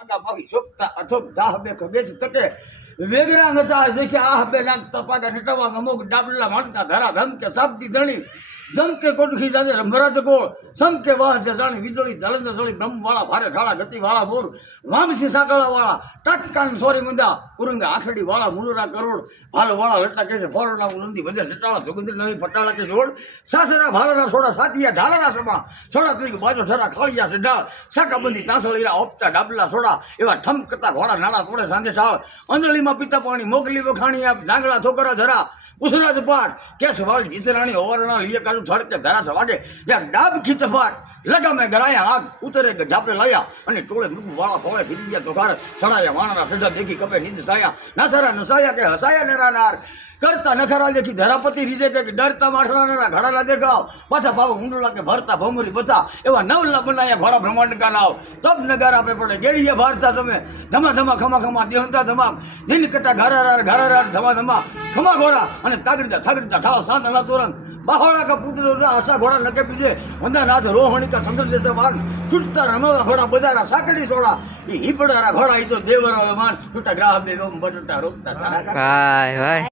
आगा पावी सोपता अथोक दाह बे खगेज तके वेगरा नता देखे आह बे लाग तपागा नटवा अमोक डाबला मानता धरा धम के साबती धणी जम के कोटखी जाने रमराज गोळ सम के वाह जजाणी વીજળી જલંદ સળી બ્રહ્મ વાળા ભારે ઠાળા ગતિ વાળા બોર વામસી સાકળા વાળા ટટકાન સોરી મંદા ઉરંગા આખડી વાળા મુનુરા કરોડ ભાલ વાળા લટલા કે છે ફોરણા ઉલંદી બધે જટાળા જોગંદર નવી પટાળા કે જોડ સાસરા ભાલના સોડા સાતિયા ઢાલરા સમા સોડા તરીક બાજો ઠરા ખાળિયા છે ઢાળ સાકાબંધી તાસળીરા ઓપતા ડાબલા સોડા એવા ઠમકતા ઘોડા નાળા તોડે સાંજે ઠાળ અંજળીમાં પીતા પાણી મોકલી વખાણી આપ ડાંગલા ઠોકરા ધરા उसराज पाठ क्या सवाल जीतरानी ओवरना लिए कालू थड़ के धरा सवागे या डाब खींच पाठ लगा में गराया आग उतरे जापे लाया અને ટોળે મુક વાળા ભોળે ફીરી ગયા તો ઘર સડાયા વાણરા સજા દેખી કપે નીંદ સાયા નસરા નસાયા કે હસાયા નરાનાર करता नखरा देखी धरापति रीजे के डरता माठरा घड़ा देखाव पाछा भाव ऊंडला के भरता भमरी बता एवं नवला बनाया भाड़ा ब्रह्मांड का नाव तब नगारा पे पड़े गेड़िया भारता समय धमा धमा खमा खमा देहंता धमाक दिन कटा घरा धमा धमा खमा घोड़ा अने तागड़ता थगड़ता ठाव शांत ना तुरंत बाहोड़ा का पुत्र आशा घोड़ा लगे पीछे वंदानाथ रोहणी का चंद्र जैसे बाण छुटता रनोगा घोड़ा बजारा साकड़ी सोड़ा ये हिपड़ा घोड़ा ही तो देवरा मान छुटा ग्राह दे रोम बटटा रोकता